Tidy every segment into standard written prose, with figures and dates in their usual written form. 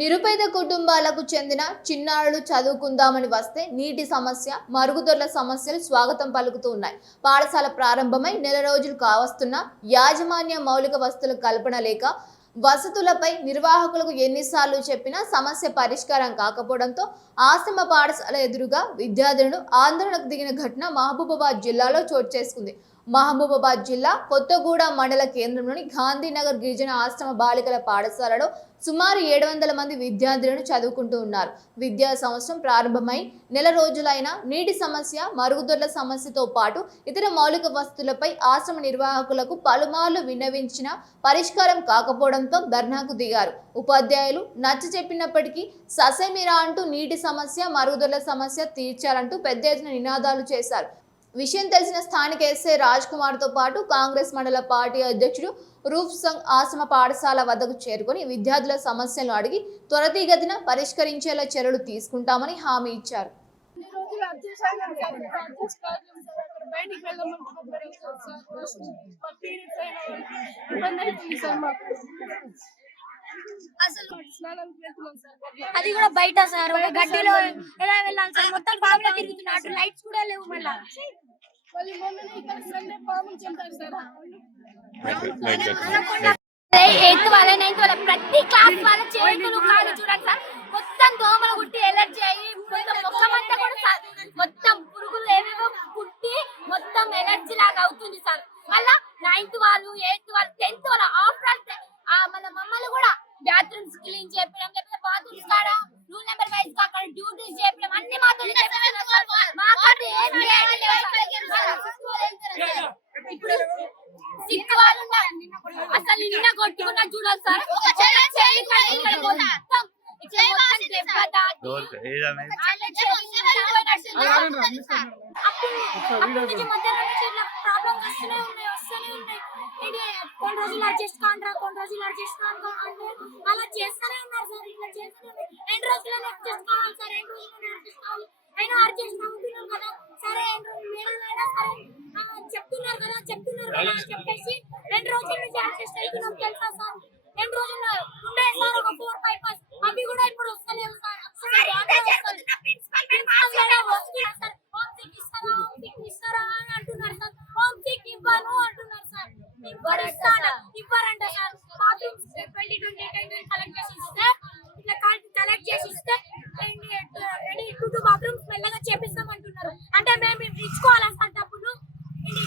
నిరుపేద కుటుంబాలకు చెందిన చిన్నారులు చదువుకుందామని వస్తే నీటి సమస్య, మరుగుదొడ్ల సమస్యలు స్వాగతం పలుకుతూ ఉన్నాయి. పాఠశాల ప్రారంభమై నెల రోజులు కావస్తున్నా యాజమాన్య మౌలిక వసతుల కల్పన లేక వసతులపై నిర్వాహకులకు ఎన్నిసార్లు చెప్పినా సమస్య పరిష్కారం కాకపోవడంతో ఆశ్రమ పాఠశాల ఎదురుగా విద్యార్థులను ఆందోళనకు దిగిన ఘటన మహబూబాబాద్ జిల్లాలో చోటు చేసుకుంది. మహబూబాబాద్ జిల్లా కొత్తగూడ మండల కేంద్రంలోని గాంధీనగర్ గిరిజన ఆశ్రమ బాలికల పాఠశాలలో సుమారు 700 మంది విద్యార్థులను చదువుకుంటూ ఉన్నారు. విద్యా సంవత్సరం ప్రారంభమై నెల రోజులైన నీటి సమస్య, మరుగుదొడ్ల సమస్యతో పాటు ఇతర మౌలిక వసతులపై ఆశ్రమ నిర్వాహకులకు పలుమార్లు విన్నవించిన పరిష్కారం కాకపోవడంతో ధర్నాకు దిగారు. ఉపాధ్యాయులు నచ్చ చెప్పినప్పటికీ ససేమిరా అంటూ నీటి సమస్య, మరుగుదొడ్ల సమస్య తీర్చాలంటూ పెద్ద ఎత్తున నినాదాలు చేశారు. విషయం తెలిసిన స్థానిక ఎస్ఐ రాజ్ కుమార్ తో పాటు కాంగ్రెస్ మండల పార్టీ అధ్యక్షుడు రూప్ సంగ్ ఆశ్రమ పాఠశాల వద్దకు చేరుకొని విద్యార్థుల సమస్యలను అడిగి త్వరితగతిన పరిష్కరించేలా చర్యలు తీసుకుంటామని హామీ ఇచ్చారు. అది కూడా బయట సార్, గడ్డిలో ఎలా వెళ్ళాలి సార్? మొత్తం పాములు తిరుగుతున్నాడు, లైట్స్ కూడా లేవు. మళ్ళీ ఎయిత్ వాళ్ళ, నైన్త్ వాళ్ళ, ప్రతి క్లాస్ వాళ్ళ చేతులు కాళ్ళు చూడండి సార్, మొత్తం దోమలు కుట్టి ఎలర్జీ అయ్యి మొత్తం ముఖం అంతా కూడా సార్ మొత్తం పురుగులు ఏవేవో కుట్టి మొత్తం ఎలర్జీ లాగా అవుతుంది సార్. మళ్ళా నైన్త్ వాళ్ళు, ఎయిత్ వాళ్ళు, 10th వాళ్ళు ఆఫ్టర్ మన మమ్మల్ని కూడా బాత్రూమ్స్ క్లీన్ చేయడం, లేకపోతే బాత్రూమ్స్ కాడ రూల్ నెంబర్ వైజ్ అక్కడ డ్యూటీస్ చేయడం అన్ని మాతో ఇప్పుడు సిక్కు వాళ్ళు అసలు నిన్న కొట్టుకున్నా చూడాలి సార్. కొన్ని రోజులు అడ్జస్ట్ కాండ్రా, కొన్ని రోజులు అడ్జస్ట్ కాండ్రా అంటే అలా చేస్తూనే ఉన్నారు సార్. ఇట్లా చేస్తూనే 2 రోజుల్లోనే అడ్జస్ట్ కావాలి సార్, 2 రోజుల్లోనే అడ్జస్ట్ కావాలి. అయినా అడ్జస్ట్ అవుతున్నారు కదా సరే, మేమైనా సరే చెప్తున్నారు కదా చెప్పేసి 2 రోజుల నుంచి అడ్జస్ట్ అవుతున్నాం తెలుసా సార్. 2 రోజుల్లో ఉండే సార్ ఒక 4-5 బస్, అవి కూడా ఇప్పుడు వస్తలేవు సార్. ఇస్తారా అని అంటున్నారు సార్. హోమ్ సిక్ ఇవ్వను అంటున్నారు సార్. ఇవ్వరంట సార్. బాత్రూమ్స్ 2020 కలెక్ట్ చేసి ఇస్తే, ఇట్లా కలెక్ట్ చేసి ఇస్తే 2 బాత్రూమ్స్ మెల్లగా చేపిస్తాం అంటున్నారు. అంటే మేము ఇచ్చుకోవాలా సార్ డబ్బులు?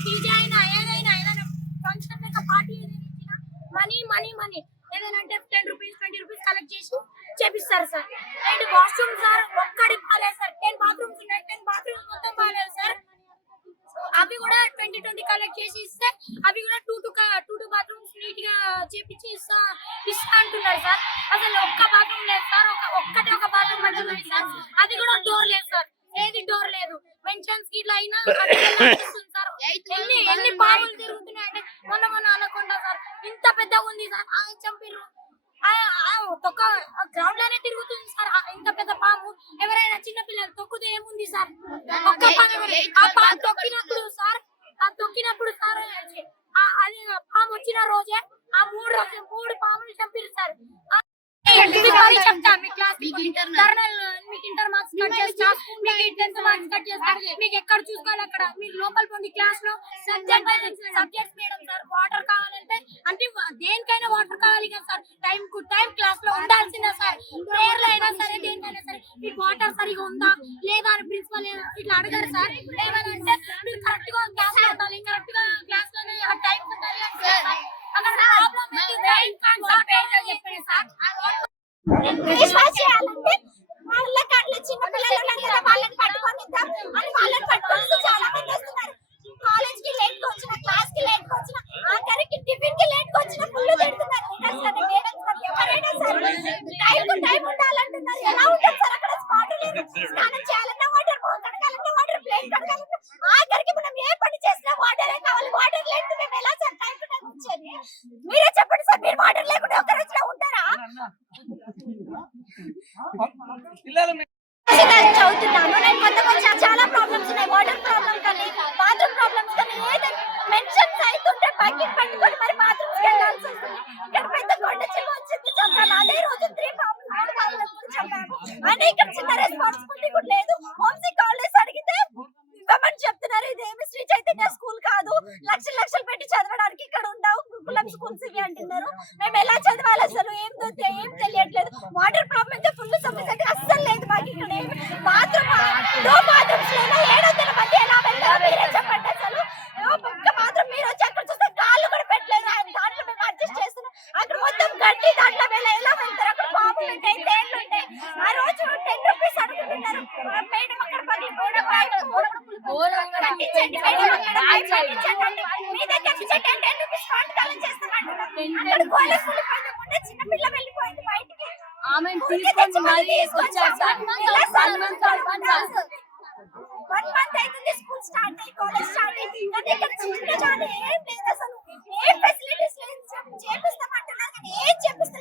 డీజే అయినా ఏదైనా ఫంక్షన్ లేక పార్టీ ఏదైనా మనీ ఏదైనా అంటే 10 రూపీస్ 20 రూపీస్ కలెక్ట్ చేసి చేపిస్తారు సార్. అండ్ వాష్రూమ్ సార్ ఒక్కడి బాగాలేదు సార్. 10 బాత్రూమ్స్ ఉన్నాయి, 10 బాత్రూమ్స్ మొత్తం బాగాలేదు సార్. అవి కూడా 2020 కలెక్ట్ చేసి ఇస్తే అవి కూడా 2 బాత్రూమ్స్ నీట్ గా చేపించి ఇస్తా అంటున్నారు సార్. అసలు ఒక్క బాత్రూమ్ లేదు సార్, ఒక బాత్రూమ్ మంచిగా ఉంది సార్. అది కూడా డోర్ లేదు సార్, ఏది డోర్ లేదు. మెన్షన్స్ గిట్లా అయినా సార్. ఎన్ని పాములు తిరుగుతున్నాయి అంటే మొన్న అనుకుంటా సార్, ఇంత పెద్దగా ఉంది సార్. చంపిర్రు తొక్క గ్రౌండ్ లోనే తిరుగుతుంది సార్. ఇంత పెద్ద పాము ఎవరైనా చిన్న పిల్లలు తొక్కుతే ఏముంది సార్? ఒక్క పాము తొక్కినప్పుడు సార్ అది పాము వచ్చిన రోజే ఆ 3 పాములు చంపిరు సార్. చెప్తా మీకు ఇంటర్ మార్క్స్ కట్ చేస్తా, మీకు 10th మార్క్స్ కట్ చేస్తా. మీకు ఎక్కడ చూసుకోవాలి అక్కడ మీరు లోకల్ పొండి క్లాస్ లో సబ్జెక్ట్స్ మేడం సార్. వాటర్ కావాలంటే అంటే దేనికైనా వాటర్ కావాలి కదా సార్. టైం క్లాస్ లో ఉండాల్సిందే సార్. ప్రేయర్ లో అయినా సరే, దేనికైనా సరే మీకు వాటర్ సరిగా ఉందా లేదా అని ప్రిన్సిపల్ ఇట్లా అడగారు సార్. ఏమనంటే మీరు కరెక్ట్ గా క్లాస్ లో ఉండాలి, కరెక్ట్ గా క్లాస్ లో టైం ఉండాలి అక్కడ ప్రాబ్లం చెప్పండి సార్. వాళ్ళకి అట్లా చిన్న పిల్లలు వాళ్ళని పట్టుకొనిద్దాం అని వాళ్ళని పట్టుకొని చాలా మంది వస్తున్నారు. కాలేజ్ కి లేట్ గా వచ్చిన, క్లాస్ కి లేట్ గా వచ్చిన, ఆఖరికి టిఫిన్ కి లేట్ గా వచ్చిన ఫుల్ తిడుతున్నారు. ఎవరైనా సరే టైం ఉండాలంటున్నారు. ఎలా ఉంటుంది సార్ అక్కడ? స్పాట్ లేదు. స్నానం చేయాలన్నా వాటర్, కడగాలన్నా వాటర్, ప్లేట్ కడగాలన్నా, ఆఖరికి మనం ఏ పని చేసినా వాటరే కావాలి. వాటర్ లేకపోతే మేము ఎలా సార్ టైం టు టైం వచ్చేది? మీరే చెప్పండి సార్. మీరు వాటర్ లేకుండా ఒక రోజులో ఉంటారా? చదువుతున్నాను నేను. కొంతమంది చాలా ప్రాబ్లమ్స్ ఉన్నాయి, వాటర్ ప్రాబ్లమ్ కానీ, బాత్రూమ్ ప్రాబ్లమ్స్ కానీ, ఏదైనా మెన్షన్స్ అవుతుంటే బకెట్ పట్టుకొని మరి బాత్రూమ్స్ వెళ్ళాల్సి వస్తుంది. ఇక్కడ పెద్ద కొండ చిమ్మ వచ్చింది చెప్పాలి. అదే రోజు 3 పాములు అని ఇక్కడ చిన్న రెస్పాన్సిబిలిటీ కూడా లేదు. హోమ్సిక్ హాలిడేస్ అడిగితే ఇవ్వమని చెప్తున్నారు. ఇదేమి శ్రీ చైతన్య స్కూల్ కాదు, లక్షలు లక్షలు పెట్టి చదవడానికి ఇక్కడ ఉండవు గురుకులం స్కూల్స్ ఇవి అంటున్నారు. మేము ఎలా చదవాలి అసలు ఏం తెలియట్లేదు. వాటర్ ప్రాబ్లం అయితే ఫుల్ సమస్య అస్సలు లేదు మాకు. ఇక్కడ బాత్రూమ్ బాత్రూమ్స్ లేదా 700 మంది ఎలా వెళ్తారో మీరే చెప్పండి. అసలు ఒక్క మాత్రం మీరు వచ్చి అక్కడ చూస్తే కాళ్ళు కూడా పెట్టలేదు. దాంట్లో మేము అడ్జస్ట్ చేస్తున్నాం. అక్కడ మొత్తం గడ్డి, దాంట్లో ఎలా వెళ్తారు? అక్కడ పాములు ఉంటాయి, తేళ్లు ఉంటాయి. ఆ రోజు 10 రూపీస్ అడుగుతున్నారు. మేడం అక్కడ పగిలిపోయిన కట్టించండి, మేడం అక్కడ పైప్ కట్టించండి అంటే మీ దగ్గర నుంచి 10 రూపీస్ కాంట్రాక్ట్ చేస్తామంటున్నారు. అక్కడ గోలె కూలిపోయింది, చిన్న పిల్ల వెళ్ళిపోయింది బయటికి. ఆమె తీసుకొని మళ్ళీ వచ్చారు సార్. 1 మంత్ అవుతుంది స్కూల్ స్టార్ట్ అయ్యి, కాలేజ్ స్టార్ట్ అయ్యి. కానీ ఇక్కడ చిన్నగానే ఏం లేదు అసలు. ఏం ఫెసిలిటీస్ లేదు. చేపిస్తామంటున్నారు కానీ ఏం చేపిస్తారు